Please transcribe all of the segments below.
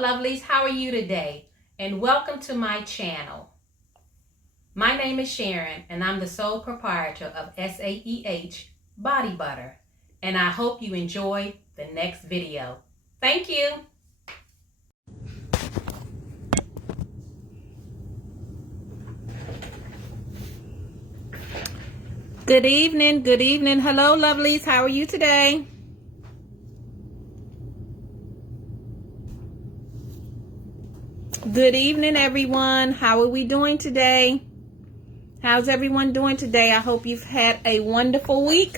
Hello lovelies, how are you today? And welcome to my channel. My name is Sharon and I'm the sole proprietor of SAEH Body Butter. And I hope you enjoy the next video. Thank you. Good evening, good evening. Hello lovelies, how are you today? Good evening, everyone. How are we doing today? How's everyone doing today? I hope you've had a wonderful week.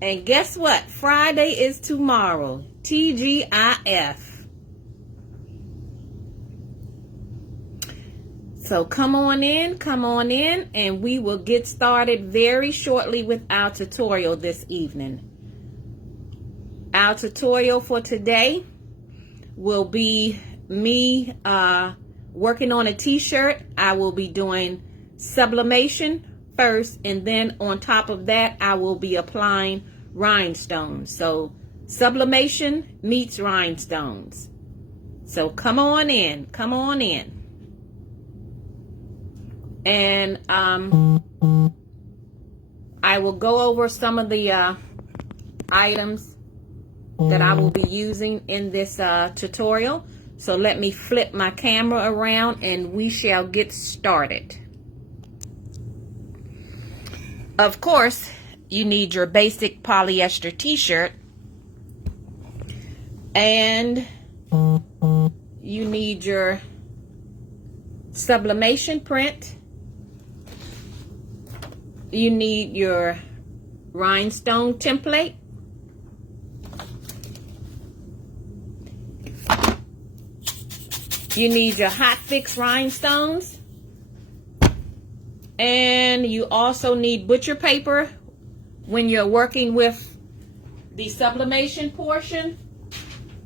And guess what? Friday is tomorrow. TGIF. So come on in, and we will get started very shortly with our tutorial this evening. Our tutorial for today will be me working on a t-shirt. I will be doing sublimation first, and then on top of that I will be applying rhinestones. So sublimation meets rhinestones. So come on in, and I will go over some of the items that I will be using in this tutorial. So let me flip my camera around and we shall get started. Of course, you need your basic polyester t-shirt, and you need your sublimation print. You need your rhinestone template. You need your hotfix rhinestones. And you also need butcher paper when you're working with the sublimation portion.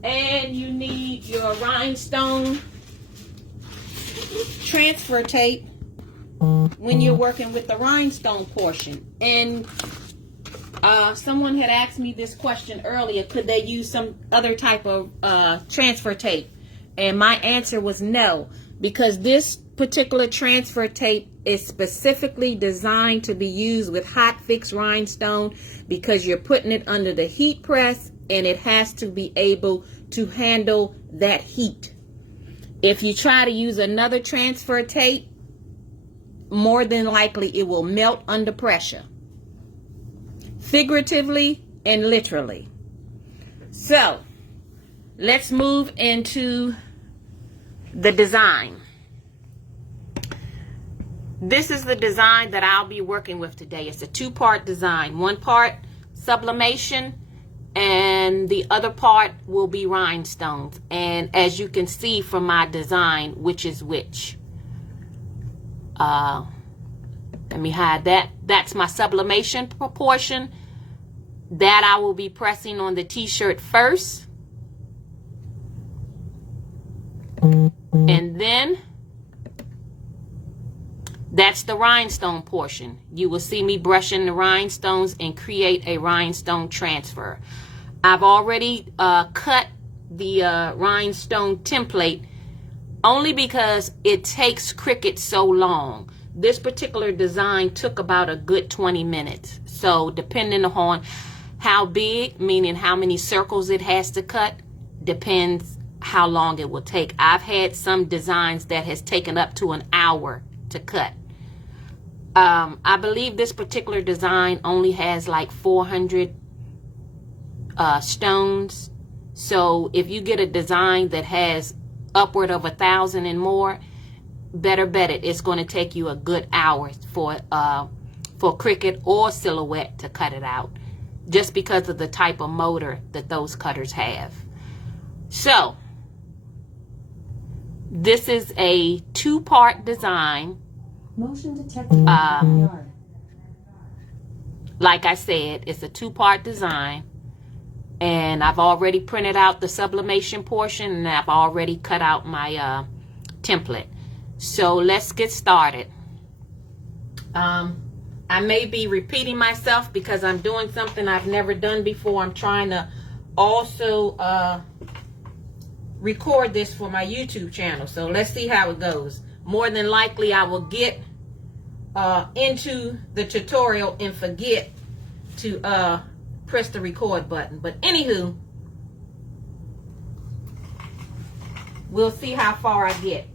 And you need your rhinestone transfer tape when you're working with the rhinestone portion. And someone had asked me this question earlier: could they use some other type of transfer tape? And my answer was no, because this particular transfer tape is specifically designed to be used with hotfix rhinestone, because you're putting it under the heat press and it has to be able to handle that heat. If you try to use another transfer tape, more than likely it will melt under pressure, figuratively and literally. So let's move into the design. This is the design that I'll be working with today. It's a two-part design. One part sublimation and the other part will be rhinestones. And as you can see from my design, which is which. Let me hide that. That's my sublimation proportion. That I will be pressing on the t-shirt first. And then that's the rhinestone portion. You will see me brushing the rhinestones and create a rhinestone transfer. I've already cut the rhinestone template only because it takes Cricut so long. This particular design took about a good 20 minutes. So depending on how big, meaning how many circles it has to cut, depends how long it will take. I've had some designs that has taken up to an hour to cut. I believe this particular design only has like 400 stones. So if you get a design that has upward of 1,000 and more, better bet it's going to take you a good hour for Cricut or Silhouette to cut it out, just because of the type of motor that those cutters have. So this is a two-part design. Motion detected. Like I said, it's a two-part design, and I've already printed out the sublimation portion, and I've already cut out my template. So let's get started. I may be repeating myself because I'm doing something I've never done before. I'm trying to also record this for my YouTube channel. So let's see how it goes. More than likely I will get into the tutorial and forget to press the record button. But anywho, we'll see how far I get.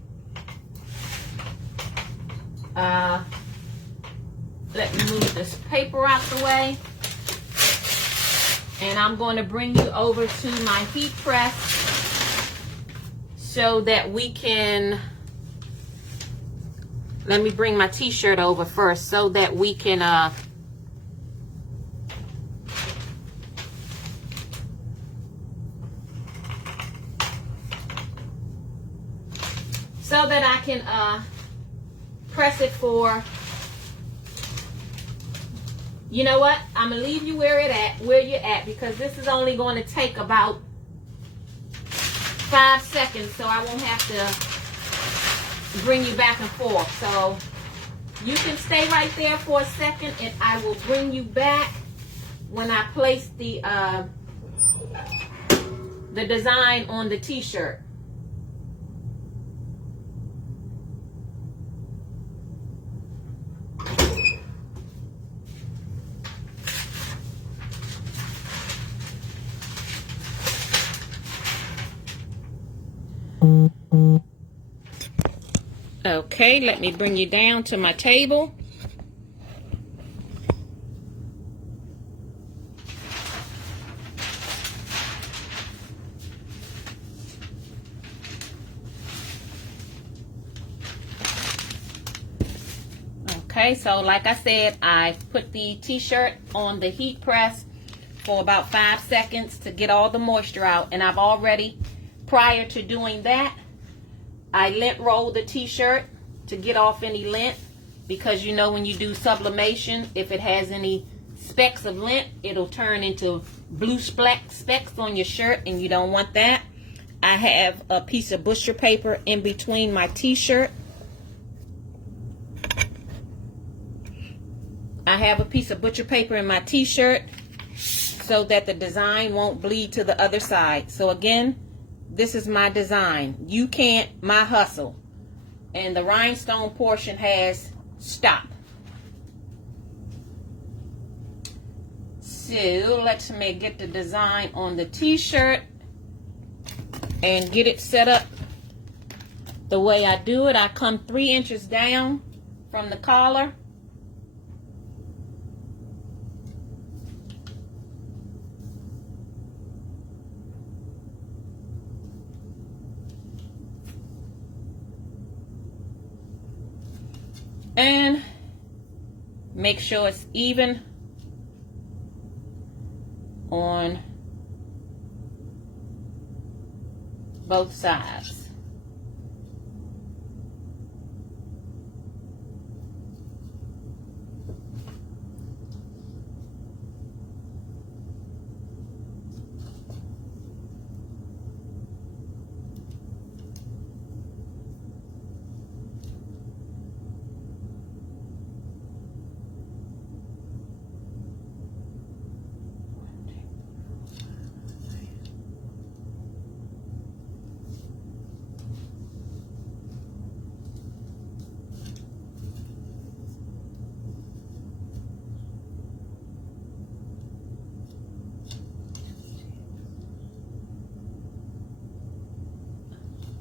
Let me move this paper out the way. And I'm going to bring you over to my heat press so that we can, let me bring my t-shirt over first so that we can press it for, you know what, I'm gonna leave you where you're at, because this is only going to take about 5 seconds, so I won't have to bring you back and forth. So you can stay right there for a second, and I will bring you back when I place the design on the t-shirt. Okay, let me bring you down to my table. Okay, so like I said, I put the t-shirt on the heat press for about 5 seconds to get all the moisture out, and I've already, prior to doing that, I lint roll the t-shirt to get off any lint, because you know when you do sublimation, if it has any specks of lint, it'll turn into blue specks on your shirt, and you don't want that. I have a piece of butcher paper in between my t-shirt. I have a piece of butcher paper in my t-shirt so that the design won't bleed to the other side. So again, this is my design. You can't, my hustle. And the rhinestone portion has stop. So let me get the design on the t-shirt and get it set up the way I do it. I come 3 inches down from the collar. And make sure it's even on both sides.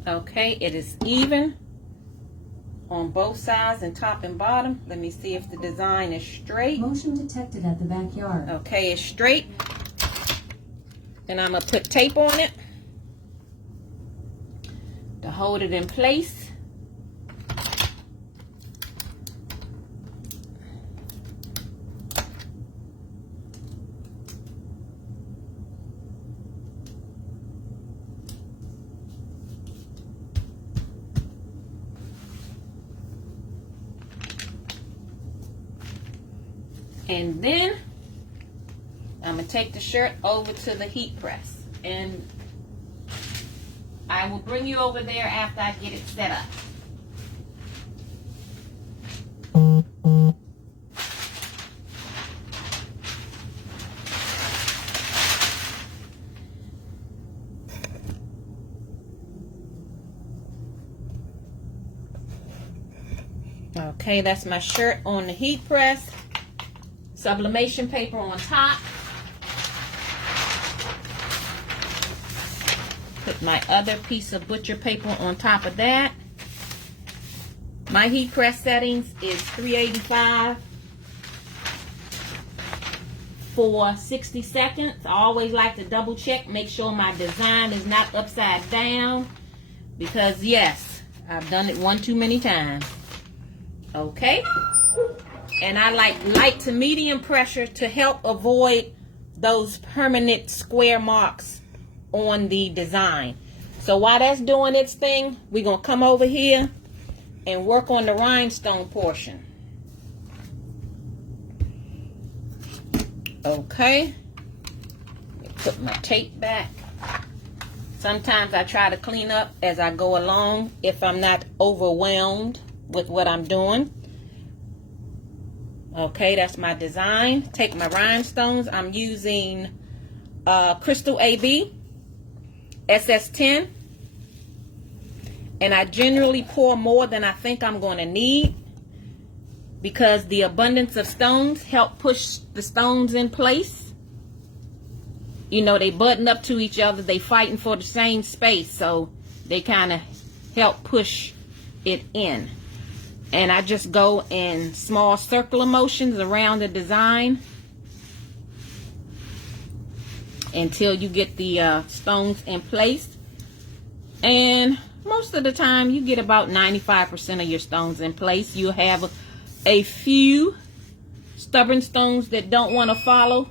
Okay, it is even on both sides and top and bottom. Let me see if the design is straight. Motion detected at the backyard. Okay, it's straight. And I'm going to put tape on it to hold it in place. And then I'm going to take the shirt over to the heat press, and I will bring you over there after I get it set up. Okay, that's my shirt on the heat press. Sublimation paper on top. Put my other piece of butcher paper on top of that. My heat press settings is 385 for 60 seconds. I always like to double check, make sure my design is not upside down, because yes, I've done it one too many times. Okay, and I like light to medium pressure to help avoid those permanent square marks on the design. So while that's doing its thing, we're gonna come over here and work on the rhinestone portion. Okay, put my tape back. Sometimes I try to clean up as I go along if I'm not overwhelmed with what I'm doing. Okay, that's my design. Take my rhinestones. I'm using Crystal AB SS10, and I generally pour more than I think I'm going to need, because the abundance of stones help push the stones in place. You know, they button up to each other, they fighting for the same space, so they kind of help push it in. And I just go in small circular motions around the design until you get the stones in place. And most of the time you get about 95% of your stones in place. You'll have a few stubborn stones that don't want to follow.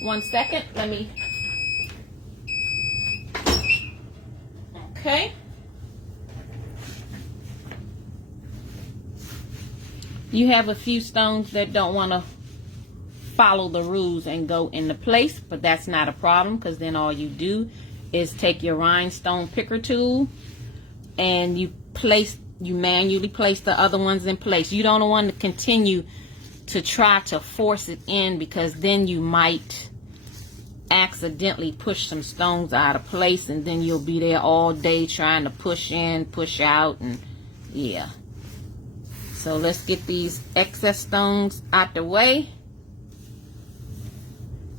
One second, let me. Okay. You have a few stones that don't want to follow the rules and go into place, but that's not a problem, because then all you do is take your rhinestone picker tool and you manually place the other ones in place. You don't want to continue to try to force it in, because then you might accidentally push some stones out of place, and then you'll be there all day trying to push in, push out, and yeah. So let's get these excess stones out the way.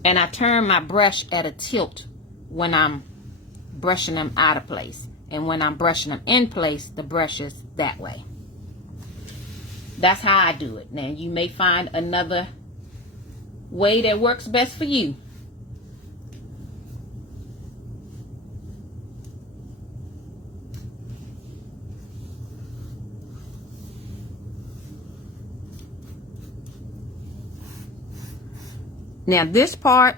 And I turn my brush at a tilt when I'm brushing them out of place. And when I'm brushing them in place, the brush is that way. That's how I do it. Now, you may find another way that works best for you. Now this part,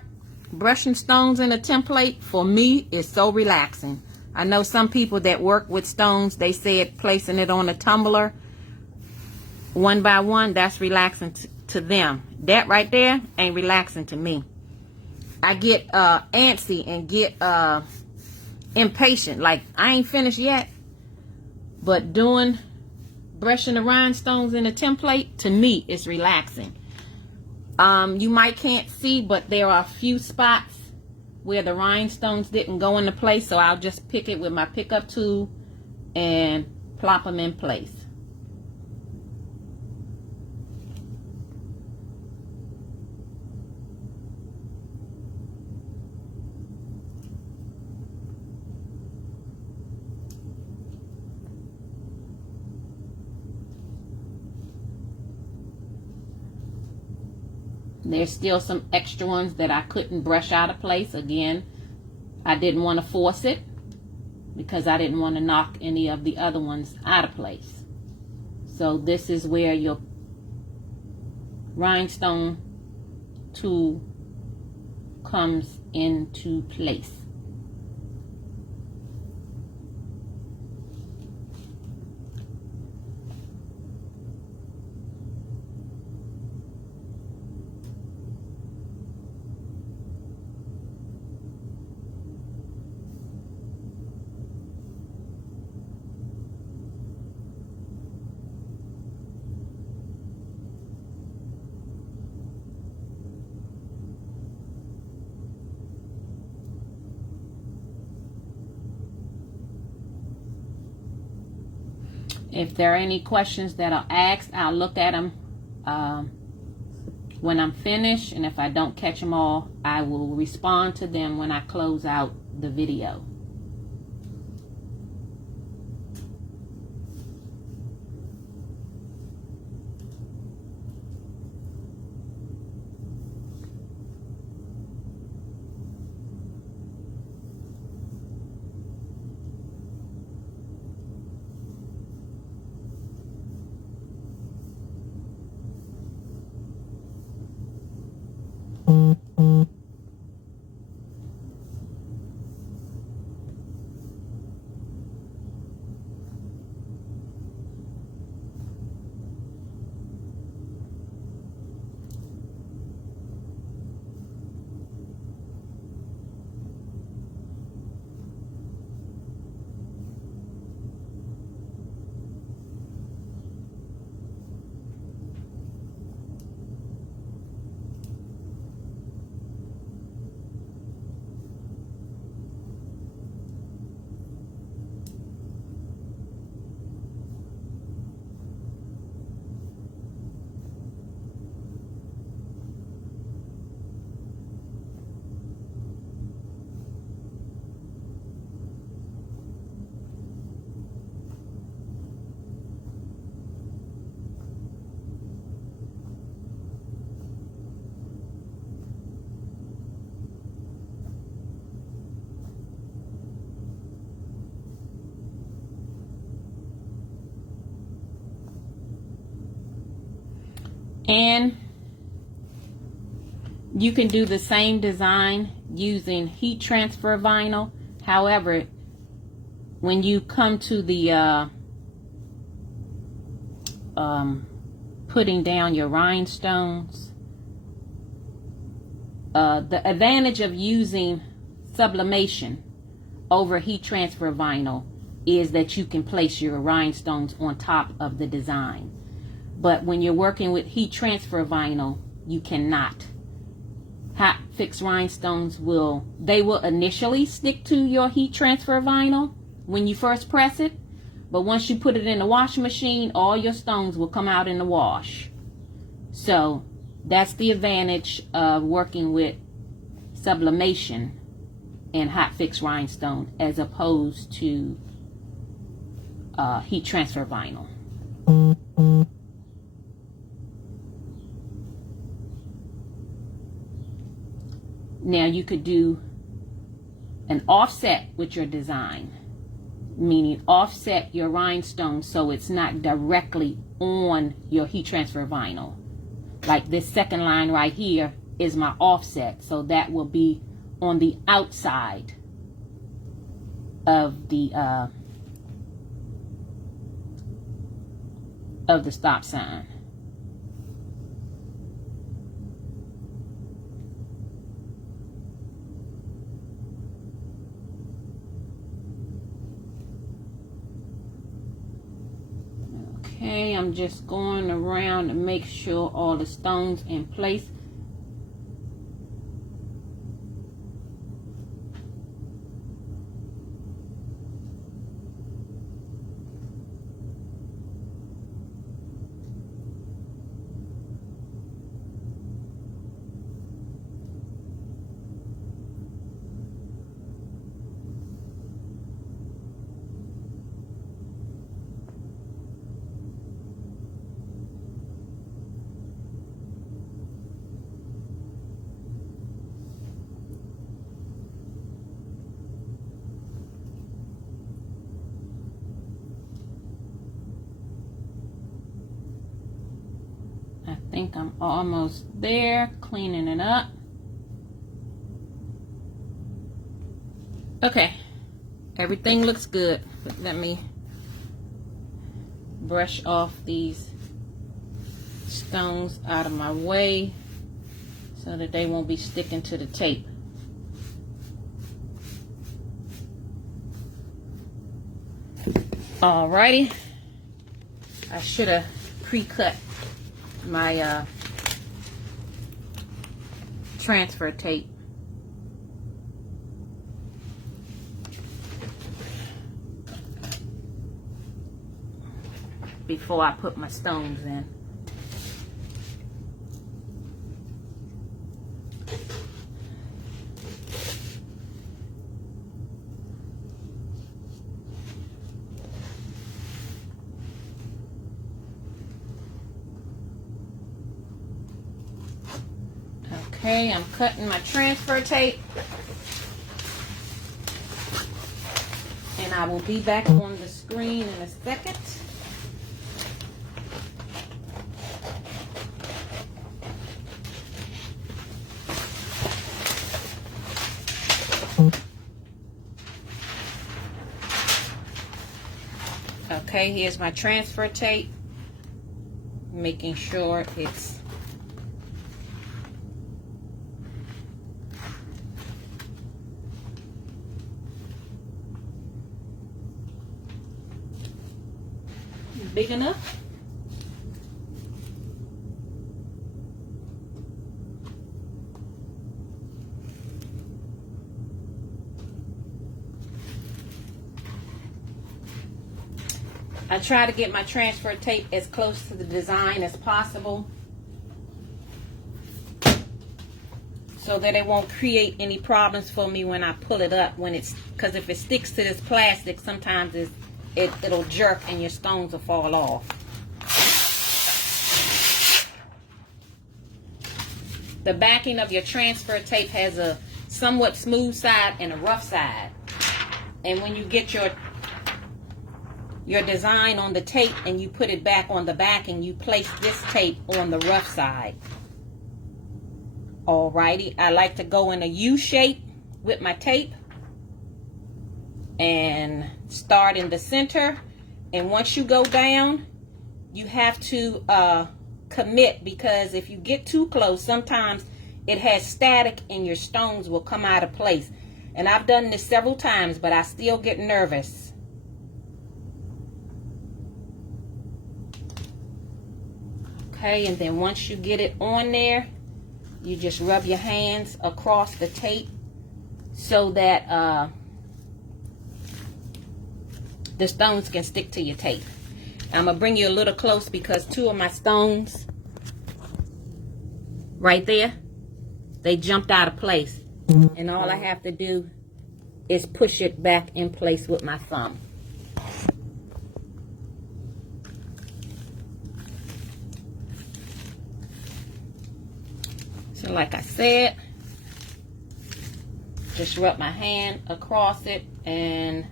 brushing stones in a template, for me is so relaxing. I know some people that work with stones, they said placing it on a tumbler one by one, that's relaxing to them. That right there ain't relaxing to me. I get antsy and get impatient, like I ain't finished yet. But brushing the rhinestones in a template, to me, is relaxing. You might can't see, but there are a few spots where the rhinestones didn't go into place, so I'll just pick it with my pickup tool and plop them in place. There's still some extra ones that I couldn't brush out of place. Again, I didn't want to force it because I didn't want to knock any of the other ones out of place. So this is where your rhinestone tool comes into place. If there are any questions that are asked, I'll look at them when I'm finished, and if I don't catch them all, I will respond to them when I close out the video. And you can do the same design using heat transfer vinyl. However, when you come to the putting down your rhinestones, the advantage of using sublimation over heat transfer vinyl is that you can place your rhinestones on top of the design. But when you're working with heat transfer vinyl, you cannot. Hot fix rhinestones will initially stick to your heat transfer vinyl when you first press it, but once you put it in the washing machine, all your stones will come out in the wash. So that's the advantage of working with sublimation and hot fix rhinestone as opposed to heat transfer vinyl. Now you could do an offset with your design, meaning offset your rhinestone so it's not directly on your heat transfer vinyl. Like this second line right here is my offset, so that will be on the outside of the stop sign. Okay, I'm just going around to make sure all the stones in place. I think I'm almost there, cleaning it up. Okay, everything looks good. But let me brush off these stones out of my way so that they won't be sticking to the tape. Alrighty, I should have pre-cut my transfer tape. before I put my stones in. Okay, I'm cutting my transfer tape. And I will be back on the screen in a second. Okay, here's my transfer tape. Making sure it's big enough. I try to get my transfer tape as close to the design as possible so that it won't create any problems for me when I pull it up, because if it sticks to this plastic, sometimes it'll jerk and your stones will fall off. The backing of your transfer tape has a somewhat smooth side and a rough side. And when you get your design on the tape and you put it back on the backing, you place this tape on the rough side. Alrighty, I like to go in a U shape with my tape and start in the center. And once you go down, you have to commit, because if you get too close, sometimes it has static and your stones will come out of place. And I've done this several times, but I still get nervous. Okay, and then once you get it on there, you just rub your hands across the tape so that the stones can stick to your tape. I'm going to bring you a little close because two of my stones right there, they jumped out of place. And all I have to do is push it back in place with my thumb. So like I said, just rub my hand across it, and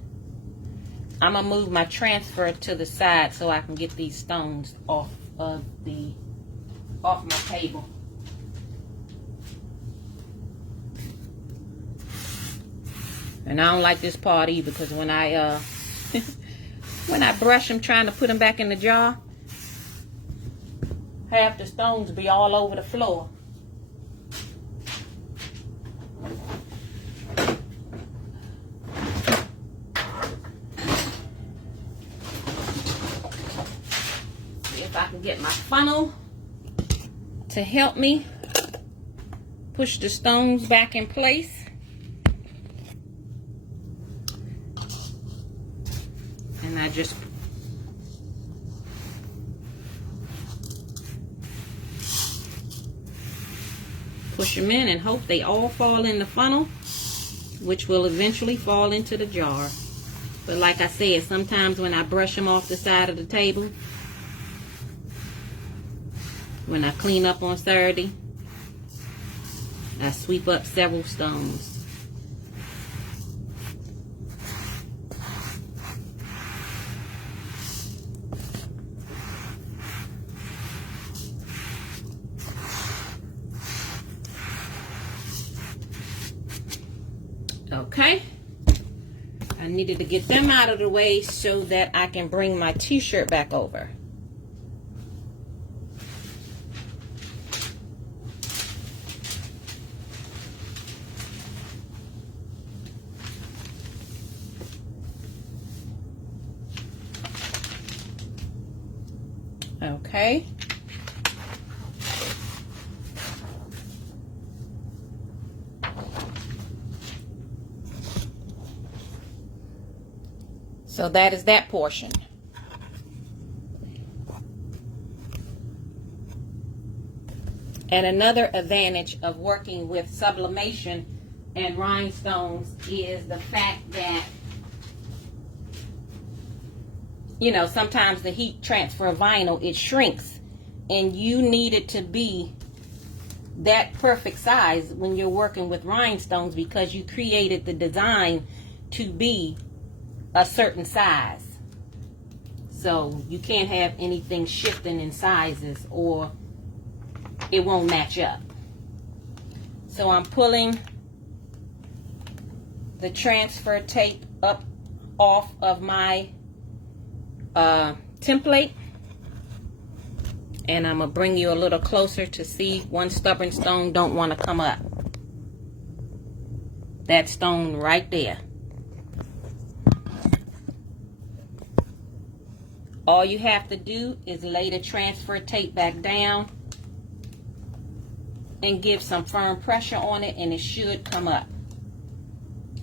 I'm gonna move my transfer to the side so I can get these stones off my table. And I don't like this part either, because when I when I brush them trying to put them back in the jar, half the stones be all over the floor. If I can get my funnel to help me push the stones back in place. And I just push them in and hope they all fall in the funnel, which will eventually fall into the jar. But like I said, sometimes when I brush them off the side of the table, when I clean up on Saturday, I sweep up several stones. Okay, I needed to get them out of the way so that I can bring my t-shirt back over. Okay. So that is that portion. And another advantage of working with sublimation and rhinestones is the fact that, you know, sometimes the heat transfer vinyl, it shrinks, and you need it to be that perfect size when you're working with rhinestones because you created the design to be a certain size. So you can't have anything shifting in sizes or it won't match up. So I'm pulling the transfer tape up off of my template, and I'm gonna bring you a little closer to see one stubborn stone don't want to come up. That stone right there. All you have to do is lay the transfer tape back down and give some firm pressure on it, and it should come up.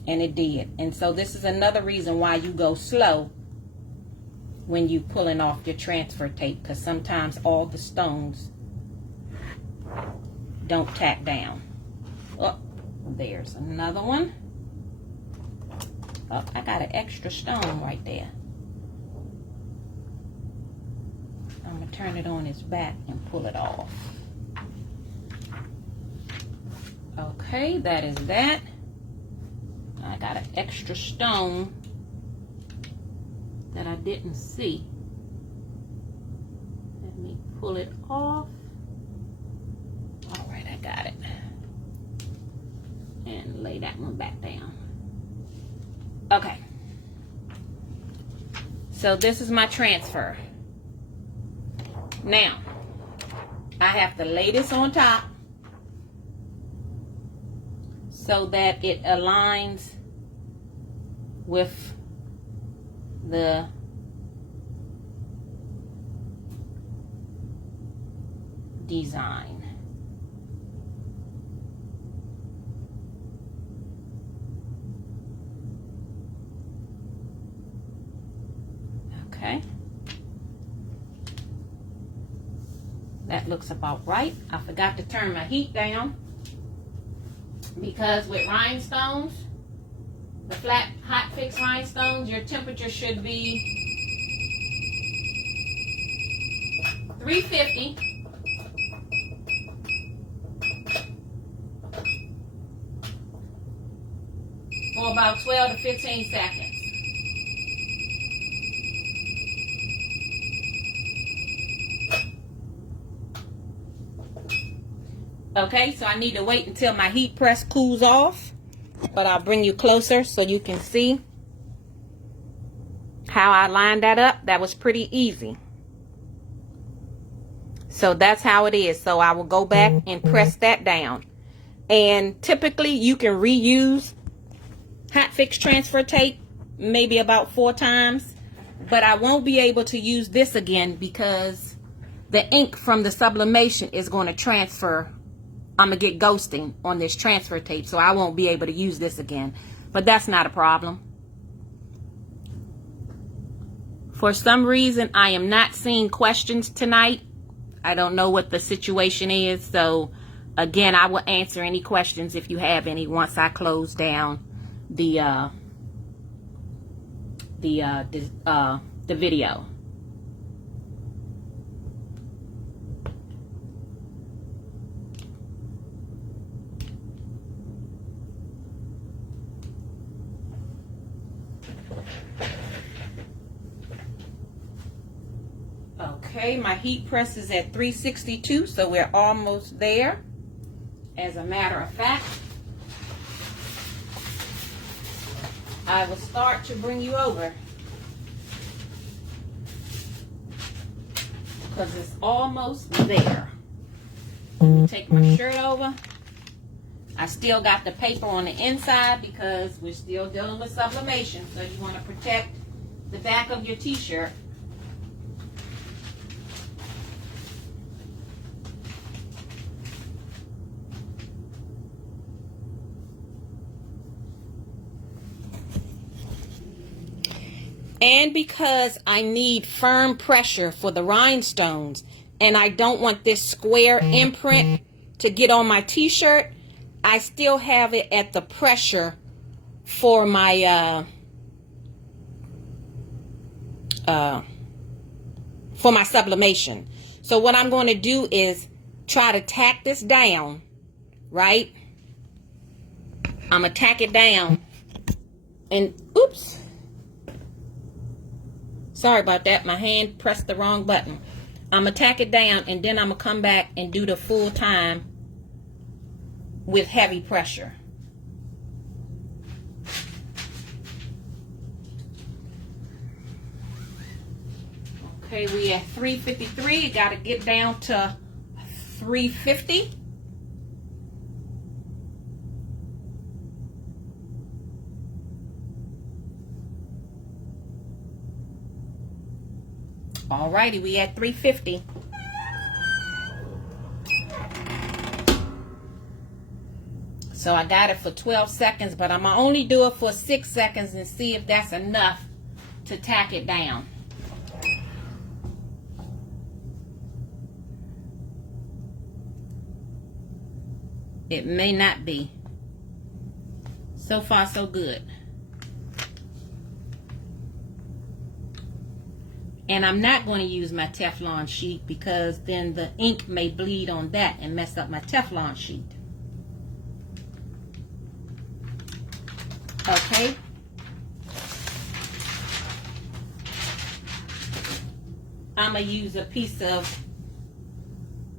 And it did. And so this is another reason why you go slow when you pulling off your transfer tape, because sometimes all the stones don't tack down. Oh, there's another one. Oh, I got an extra stone right there. I'm gonna turn it on its back and pull it off. Okay, that is that. I got an extra stone that I didn't see. Let me pull it off. All right, I got it. And lay that one back down. Okay. So this is my transfer. Now, I have to lay this on top so that it aligns with the design. Okay. That looks about right. I forgot to turn my heat down, because with rhinestones, the flat hot fix rhinestones, your temperature should be 350 for about 12 to 15 seconds. Okay, so I need to wait until my heat press cools off, but I'll bring you closer so you can see how I lined that up. That was pretty easy. So that's how it is. So I will go back and press that down. And typically you can reuse hot fix transfer tape maybe about 4 times, but I won't be able to use this again because the ink from the sublimation is going to transfer. I'm going to get ghosting on this transfer tape, so I won't be able to use this again. But that's not a problem. For some reason, I am not seeing questions tonight. I don't know what the situation is. So, again, I will answer any questions if you have any once I close down the video. Okay, my heat press is at 362, so we're almost there. As a matter of fact, I will start to bring you over because it's almost there. Let me take my shirt over. I still got the paper on the inside because we're still dealing with sublimation, so you want to protect the back of your t-shirt. And because I need firm pressure for the rhinestones, and I don't want this square imprint to get on my t-shirt, I still have it at the pressure for my sublimation. So what I'm going to do is try to tack this down, right? I'm going to tack it down. And, oops. Sorry about that. My hand pressed the wrong button. I'm going to tack it down, and then I'm going to come back and do the full time with heavy pressure. Okay, we at 353. Got to get down to 350. Alrighty, we at 350. So I got it for 12 seconds, but I'm gonna only do it for 6 seconds and see if that's enough to tack it down. It may not be. So far, so good. And I'm not going to use my Teflon sheet because then the ink may bleed on that and mess up my Teflon sheet. Okay. I'm going to use a piece of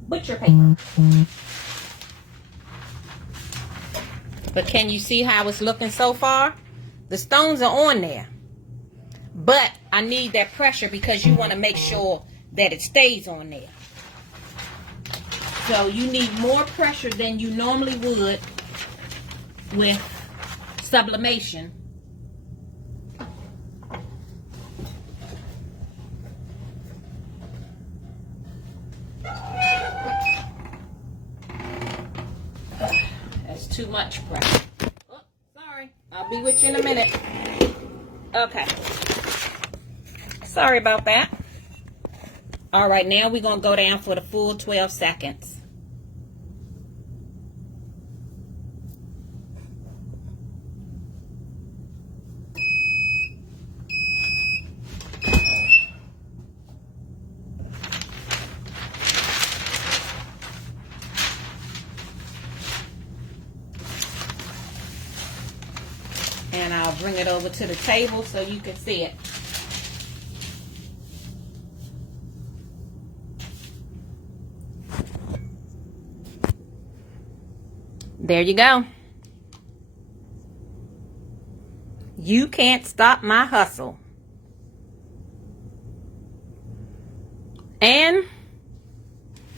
butcher paper. But can you see how it's looking so far? The stones are on there. But I need that pressure because you want to make sure that it stays on there. So you need more pressure than you normally would with sublimation. That's too much pressure. Oh, sorry. I'll be with you in a minute. Okay. Sorry about that. All right, now we're going to go down for the full 12 seconds. And I'll bring it over to the table so you can see it. There you go. You can't stop my hustle. And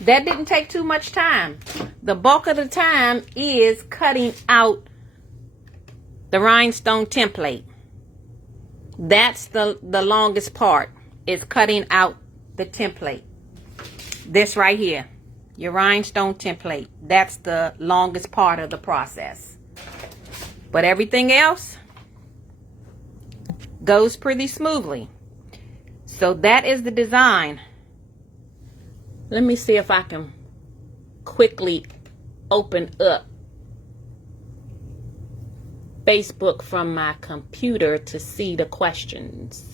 that didn't take too much time. The bulk of the time is cutting out the rhinestone template. That's the longest part, is cutting out the template. This right here. Your rhinestone template. That's the longest part of the process. But everything else goes pretty smoothly. So that is the design. Let me see if I can quickly open up Facebook from my computer to see the questions.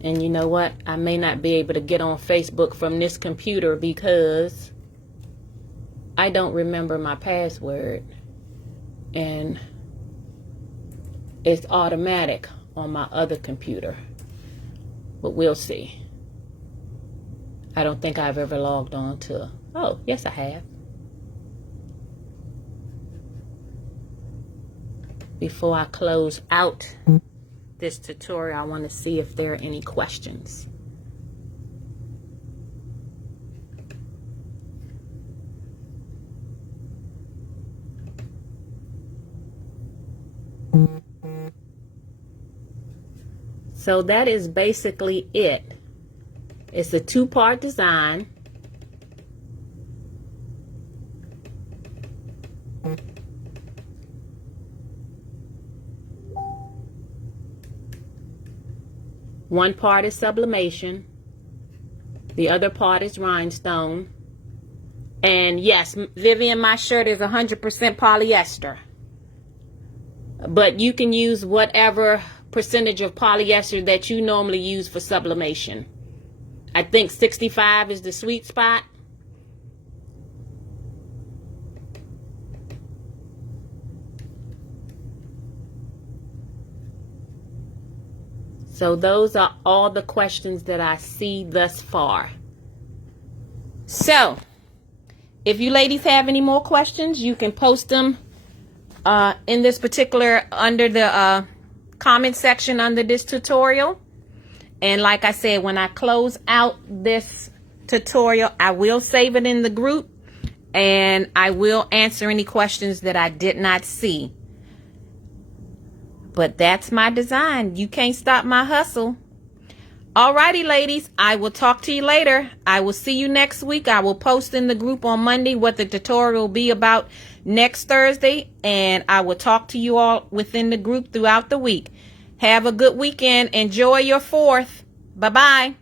And you know what? I may not be able to get on Facebook from this computer because I don't remember my password. And it's automatic on my other computer. But we'll see. I don't think I've ever logged on to... Oh, yes I have. Before I close out this tutorial, I want to see if there are any questions. So that is basically it. It's a two-part design. One part is sublimation. The other part is rhinestone. And yes, Vivian, my shirt is 100% polyester. But you can use whatever percentage of polyester that you normally use for sublimation. I think 65 is the sweet spot. So those are all the questions that I see thus far. So, if you ladies have any more questions, you can post them in this particular, under the comment section under this tutorial. And like I said, when I close out this tutorial, I will save it in the group and I will answer any questions that I did not see. But that's my design. You can't stop my hustle. Alrighty, ladies, I will talk to you later. I will see you next week. I will post in the group on Monday what the tutorial will be about next Thursday. And I will talk to you all within the group throughout the week. Have a good weekend. Enjoy your 4th. Bye-bye.